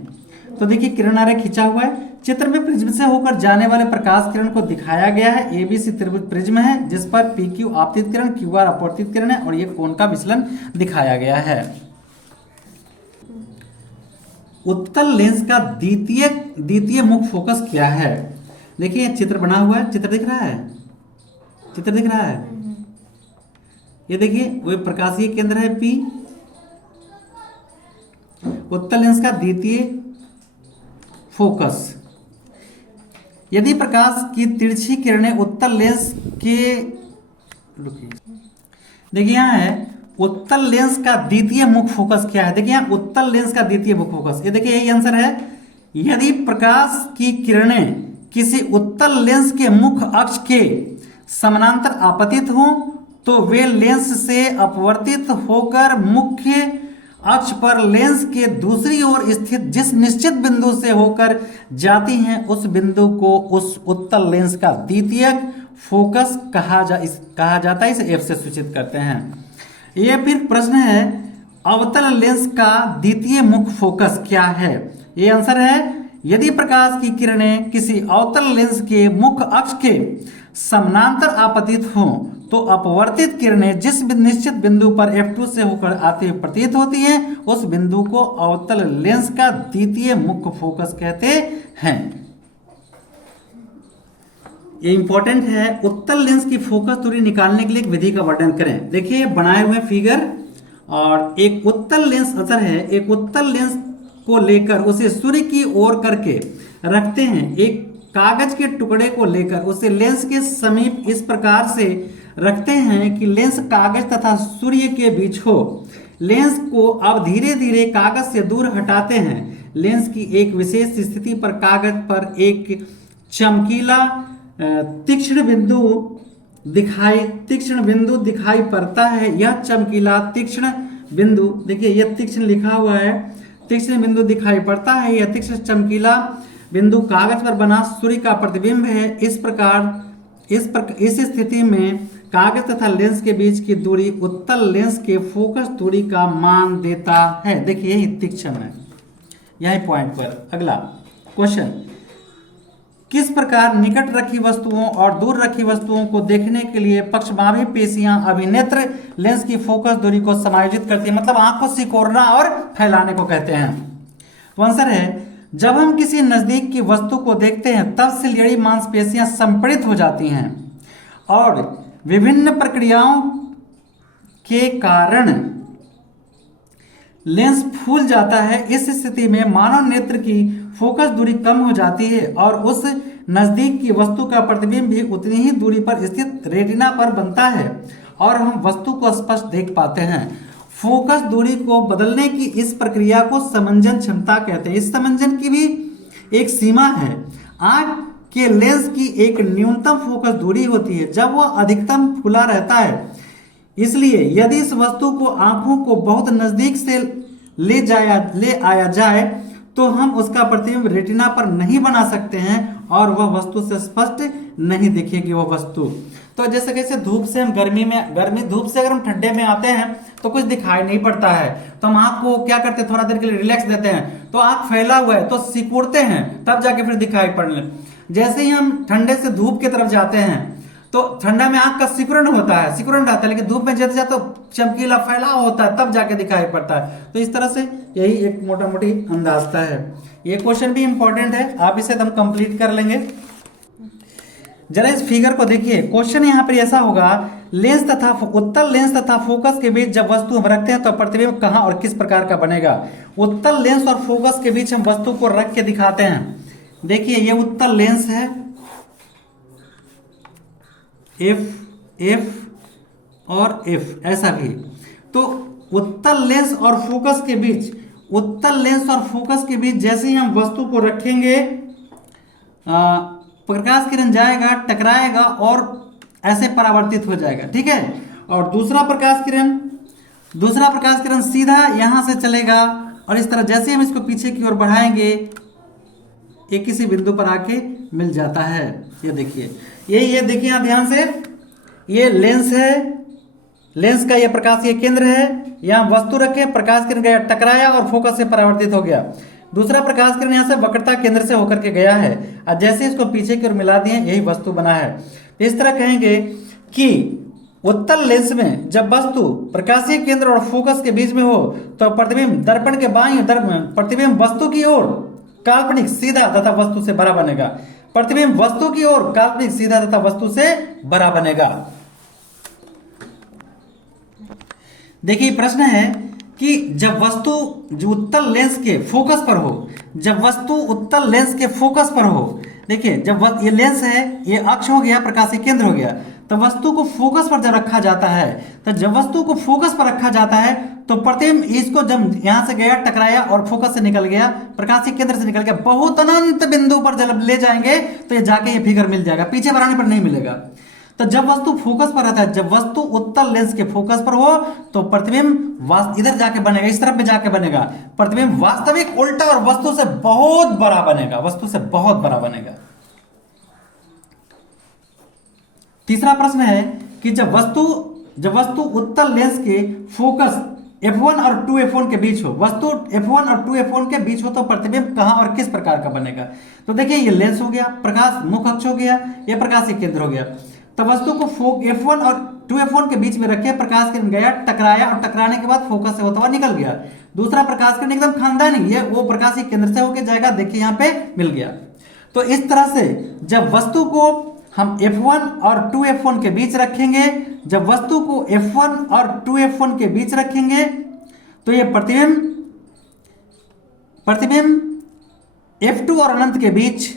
तो देखिए किरण आरेख खींचा हुआ है, चित्र में प्रिज्म से होकर जाने वाले प्रकाश किरण को दिखाया गया है। एबीसी त्रिभुज प्रिज्म है जिस पर पीक्यू आपतित किरण, क्यूआर अपवर्तित किरण है और ये कोण का विचलन दिखाया गया है। उत्तल लेंस का द्वितीय मुख्य फोकस क्या है? देखिए चित्र बना हुआ है, चित्र दिख रहा है, चित्र दिख रहा है। ये देखिए वो प्रकाशीय केंद्र है P। उत्तल लेंस का द्वितीय फोकस, यदि प्रकाश की तिरछी किरणें उत्तल लेंस के, देखिए यहाँ है उत्तल लेंस का द्वितीय मुख्य फोकस क्या है। देखिए यहाँ उत्तल लेंस का द्वितीय मुख्य फोकस, ये देखिए यही आंसर है। यदि प्रकाश की किरणें किसी उत्तल लेंस के मुख्य अक्ष के समानांतर आपतित हों तो वे लेंस से अपवर्तित होकर मुख्य अक्ष पर लेंस के दूसरी ओर स्थित जिस निश्चित बिंदु से होकर जाती हैं उस बिंदु को उस उत्तल लेंस का द्वितीयक फोकस कहा जाता है। इसे F से सूचित करते हैं। यह फिर प्रश्न है अवतल लेंस का द्वितीय मुख्य फोकस क्या है? ये आंसर है यदि प्रकाश की किरणें किसी अवतल लेंस के मुख्य अक्ष के समानांतर आपतित हों तो अपवर्तित किरणें जिस निश्चित बिंदु पर F2 से होकर आती हुई प्रतीत होती हैं उस बिंदु को अवतल लेंस का द्वितीय मुख्य फोकस कहते हैं। ये इंपॉर्टेंट है। उत्तल लेंस की फोकस दूरी निकालने के लिए एक विधि का वर्णन करें। देखिए बनाए हुए फिगर, और एक उत्तल लेंस असर है, एक उत्तल लेंस को लेकर उसे सूर्य की ओर करके रखते हैं। एक कागज के टुकड़े को लेकर उसे लेंस के समीप इस प्रकार से रखते हैं कि लेंस कागज तथा सूर्य के बीच हो। लेंस को अब धीरे धीरे कागज से दूर हटाते हैं। लेंस की एक विशेष स्थिति पर कागज पर एक चमकीला तीक्ष्ण बिंदु दिखाई पड़ता है। यह चमकीला तीक्ष्ण बिंदु, देखिए यह तीक्ष्ण लिखा हुआ है, तीक्ष्ण बिंदु दिखाई पड़ता है। यह तीक्ष्ण चमकीला बिंदु कागज पर बना सूर्य का प्रतिबिंब है। इस स्थिति में कागज तथा लेंस के बीच की दूरी उत्तल लेंस के फोकस दूरी का मान देता है। देखिए यही तीक्ष्ण है, यही पॉइंट पर। अगला क्वेश्चन, किस प्रकार निकट रखी वस्तुओं और दूर रखी वस्तुओं को देखने के लिए पक्षमाभी पेशियां अभिनेत्र लेंस की फोकस दूरी को समायोजित करती है, मतलब आंख को सिकोड़ना और फैलाने को कहते हैं। तो आंसर है जब हम किसी नजदीक की वस्तु को देखते हैं तब सिलियरी मांसपेशियां संपीड़ित हो जाती हैं और विभिन्न प्रक्रियाओं के कारण लेंस फूल जाता है। इस स्थिति में मानव नेत्र की फोकस दूरी कम हो जाती है और उस नजदीक की वस्तु का प्रतिबिंब भी उतनी ही दूरी पर स्थित रेटिना पर बनता है और हम वस्तु को स्पष्ट देख पाते हैं। फोकस दूरी को बदलने की इस प्रक्रिया को समंजन क्षमता कहते हैं। इस समंजन की भी एक सीमा है। आंख के लेंस की एक न्यूनतम फोकस दूरी होती है जब वह अधिकतम खुला रहता है। इसलिए यदि इस वस्तु को आंखों को बहुत नजदीक से ले आया जाए तो हम उसका प्रतिबिंब रेटिना पर नहीं बना सकते हैं और वह वस्तु से स्पष्ट नहीं दिखेगी वह वस्तु। तो जैसे कैसे धूप से हम गर्मी धूप से अगर हम ठंडे में आते हैं तो कुछ दिखाई नहीं पड़ता है, तो हम आंख को क्या करते हैं, थोड़ा देर के लिए रिलैक्स देते हैं, तो आंख फैला हुआ है तो सिकुड़ते हैं, तब जाके फिर दिखाई पड़ने। जैसे ही हम ठंडे से धूप की तरफ जाते हैं तो ठंडा में आंख का सिकुड़न होता है, सिकुड़न रहता है, लेकिन धूप में जाते जाते तो चमकीला फैलाव होता है, तब जाके दिखाई पड़ता है। तो इस तरह से यही एक मोटा मोटी अंदाजता है। ये क्वेश्चन भी इंपॉर्टेंट है, आप इसे हम कंप्लीट कर लेंगे। जरा इस फिगर को देखिए। क्वेश्चन यहाँ पर ऐसा होगा, लेंस तथा उत्तल लेंस तथा फोकस के बीच जब वस्तु हम रखते हैं तो प्रतिबिंब कहाँ और किस प्रकार का बनेगा। उत्तल लेंस और फोकस के बीच हम वस्तु को रख के दिखाते हैं। देखिए ये उत्तल लेंस है, एफ और एफ ऐसा भी। तो उत्तल लेंस और फोकस के बीच, उत्तल लेंस और फोकस के बीच जैसे ही हम वस्तु को रखेंगे प्रकाश किरण जाएगा, टकराएगा और ऐसे परावर्तित हो जाएगा, ठीक है। और दूसरा प्रकाश किरण सीधा यहां से चलेगा और इस तरह जैसे हम इसको पीछे की ओर बढ़ाएंगे ये किसी बिंदु पर आके मिल जाता है। ये देखिए, ये देखिए यहां ध्यान से, ये लेंस है, लेंस का ये प्रकाशीय केंद्र है, यहां वस्तु रखे, प्रकाश किरण गया, टकराया और फोकस से परावर्तित हो गया। दूसरा प्रकाश किरण यहाँ से वक्रता केंद्र से होकर के गया है और जैसे इसको पीछे की ओर मिला दिए यही वस्तु बना है। इस तरह कहेंगे कि उत्तल लेंस में जब वस्तु प्रकाशीय केंद्र और फोकस के बीच में हो तो प्रतिबिंब दर्पण के बाईं प्रतिबिंब वस्तु की ओर काल्पनिक सीधा तथा वस्तु से बड़ा बनेगा। प्रतिबिंब वस्तु की ओर काल्पनिक सीधा तथा वस्तु से बड़ा बनेगा। देखिए प्रश्न है कि जब वस्तु जो उत्तल लेंस के फोकस पर हो, जब वस्तु उत्तल लेंस के फोकस पर हो, देखिए जब ये लेंस है, ये अक्ष हो गया, प्रकाशीय केंद्र हो गया, तो वस्तु को फोकस पर जब रखा जाता है, तो जब वस्तु को फोकस पर रखा जाता है तो प्रतिबिंब इसको जब यहां से गया टकराया और फोकस से निकल गया, प्रकाशीय केंद्र से निकल गया, बहुत अनंत बिंदु पर जब ले जाएंगे तो ये जाके ये फिगर मिल जाएगा, पीछे बढ़ाने पर नहीं मिलेगा। तो जब वस्तु फोकस पर रहता है, जब वस्तु उत्तल लेंस के फोकस पर हो तो प्रतिबिंब इधर जाके बनेगा, इस तरफ में जाके बनेगा, प्रतिबिंब वास्तविक उल्टा और वस्तु से बहुत बड़ा बनेगा, वस्तु से बहुत बड़ा बनेगा। तीसरा प्रश्न है कि जब वस्तु उत्तल लेंस के फोकस F1 और 2F1 के बीच हो, वस्तु F1 और 2F1 के बीच हो तो प्रतिबिंब कहां और किस प्रकार का बनेगा। तो देखिए ये लेंस हो गया, प्रकाश मुख अक्ष हो गया, ये प्रकाशीय केंद्र हो गया, तो वस्तु को F1 और 2F1 के बीच में रखे, प्रकाश किरण गया, टकराया और टकराने के बाद फोकस से होता हुआ निकल गया। दूसरा प्रकाश किरण एकदम खानदानी, ये वो प्रकाशीय केंद्र से होकर जाएगा, देखिए यहाँ पे मिल गया। तो इस तरह से जब वस्तु को हम F1 और 2F1 के बीच रखेंगे, जब वस्तु को F1 और 2F1 के बीच रखेंगे तो ये प्रतिबिंब F2 और अनंत के बीच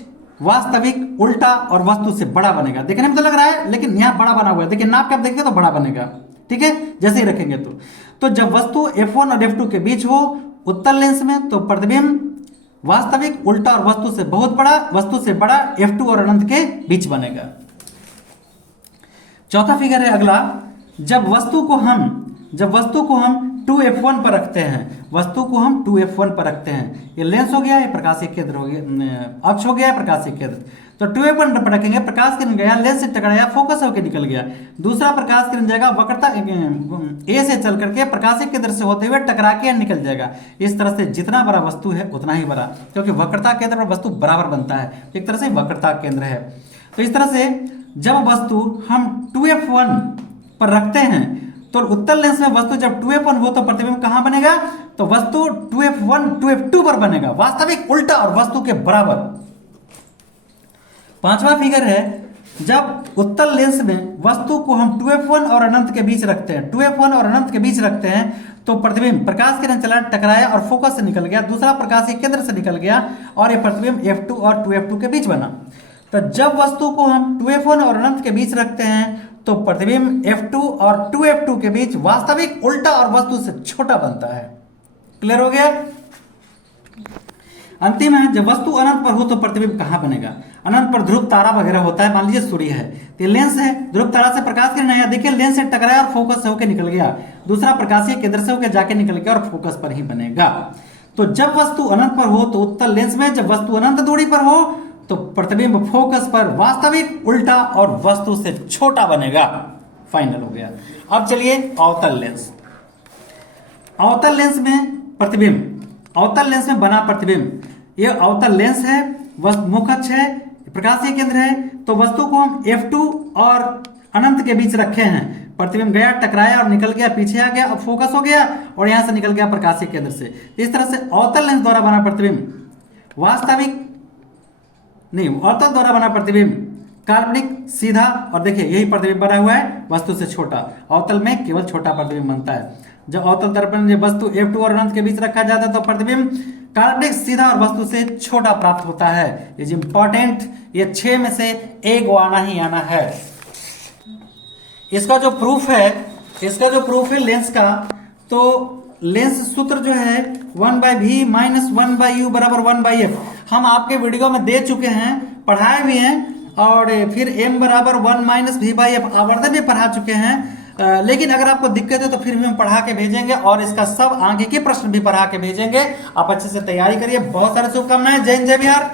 वास्तविक उल्टा और वस्तु से बड़ा बनेगा। देखने में तो लग रहा है लेकिन यहां बड़ा बना हुआ है, देखिए नाप के आप देखेंगे तो बड़ा बनेगा, ठीक है, जैसे ही रखेंगे तो जब वस्तु F1 और F2 के बीच हो उत्तल लेंस में तो प्रतिबिंब वास्तविक उल्टा और वस्तु से बहुत बड़ा, वस्तु से बड़ा F2 और अनंत के बीच बनेगा। चौथा फिगर है अगला, जब वस्तु को हम 2F1 पर रखते हैं, वस्तु को हम 2F1 पर रखते हैं, ये लेंस हो गया, ये प्रकाशीय केंद्र हो गया, अक्ष हो गया, प्रकाशीय केंद्र, तो 2F1 पर रखेंगे, प्रकाश किरण गया, लेंस से टकराया, फोकस होकर निकल गया, दूसरा प्रकाश किरण जाएगा, वक्रता ए से चल करके प्रकाशीय केंद्र से होते हुए टकरा के निकल जाएगा। इस तरह से जितना बड़ा वस्तु है उतना ही बड़ा, क्योंकि वक्रता केंद्र पर वस्तु बराबर बनता है, एक तरह से वक्रता केंद्र है। तो इस तरह से जब वस्तु हम 2F1 पर रखते हैं तो उत्तल लेंस में वस्तु जब 2F1 हो तो प्रतिबिंब कहां बनेगा, तो वस्तु 2F1 2F2 पर बनेगा, वास्तविक उल्टा और वस्तु के बराबर। पांचवा फिगर है, जब उत्तल लेंस में वस्तु को हम 2F1 और अनंत के बीच रखते हैं, 2F1 और अनंत के बीच रखते हैं तो प्रतिबिंब प्रकाश किरण चला, टकराया और फोकस से निकल गया, दूसरा प्रकाशीय केंद्र से निकल गया और यह प्रतिबिंब F2 और 2F2 के बीच बना। तो जब वस्तु को हम 2F1 और अनंत के बीच रखते हैं तो प्रतिबिंब F2 और 2F2 के बीच वास्तविक उल्टा और वस्तु से छोटा बनता है। क्लियर हो गया। अंतिम है, जब वस्तु अनंत पर हो तो प्रतिबिंब कहां बनेगा। अनंत पर ध्रुव तारा वगैरह होता है, मान लीजिए सूर्य है, तो लेंस है, ध्रुव तारा से प्रकाश किरण आया, देखिए लेंस से टकराया और फोकस से होकर निकल गया, दूसरा प्रकाशीय केंद्र से होकर जाके निकल गया और फोकस पर ही बनेगा। तो जब वस्तु अनंत पर हो तो उत्तल लेंस में, जब वस्तु अनंत दूरी पर हो तो प्रतिबिंब फोकस पर वास्तविक उल्टा और वस्तु से छोटा बनेगा। फाइनल हो गया। अब चलिए अवतल लेंस। अवतल लेंस में प्रतिबिंब, अवतल लेंस में बना प्रतिबिंब, यह अवतल लेंस है, मुख अक्ष है, प्रकाशीय केंद्र है, तो वस्तु को हम F2 और अनंत के बीच रखे हैं, प्रतिबिंब गया, टकराया और निकल गया, पीछे आ गया, अब फोकस हो गया और यहां से निकल गया प्रकाशीय केंद्र से। इस तरह से अवतल लेंस द्वारा बना प्रतिबिंब वास्तविक नहीं, अवतल द्वारा बना प्रतिबिंब काल्पनिक सीधा, और देखिए यही प्रतिबिंब बना हुआ है वस्तु से छोटा, अवतल में केवल छोटा प्रतिबिंब बनता है। जब अवतल दर्पण में वस्तु F2 और अनंत के बीच रखा जाता है तो प्रतिबिंब काल्पनिक सीधा और वस्तु से छोटा प्राप्त होता है। इज इंपॉर्टेंट, ये 6 में से एक आना ही आना है। इसका जो प्रूफ है लेंस का, तो लेंस सूत्र जो है 1/v माइनस 1/u बराबर 1/f हम आपके वीडियो में दे चुके हैं, पढ़ाए भी हैं, और फिर m बराबर 1 माइनस v/f आवर्धन भी पढ़ा चुके हैं। लेकिन अगर आपको दिक्कत है तो फिर भी हम पढ़ा के भेजेंगे और इसका सब आगे के प्रश्न भी पढ़ा के भेजेंगे। आप अच्छे से तैयारी करिए। बहुत सारी शुभकामनाएं। जय हिंद, जय बिहार।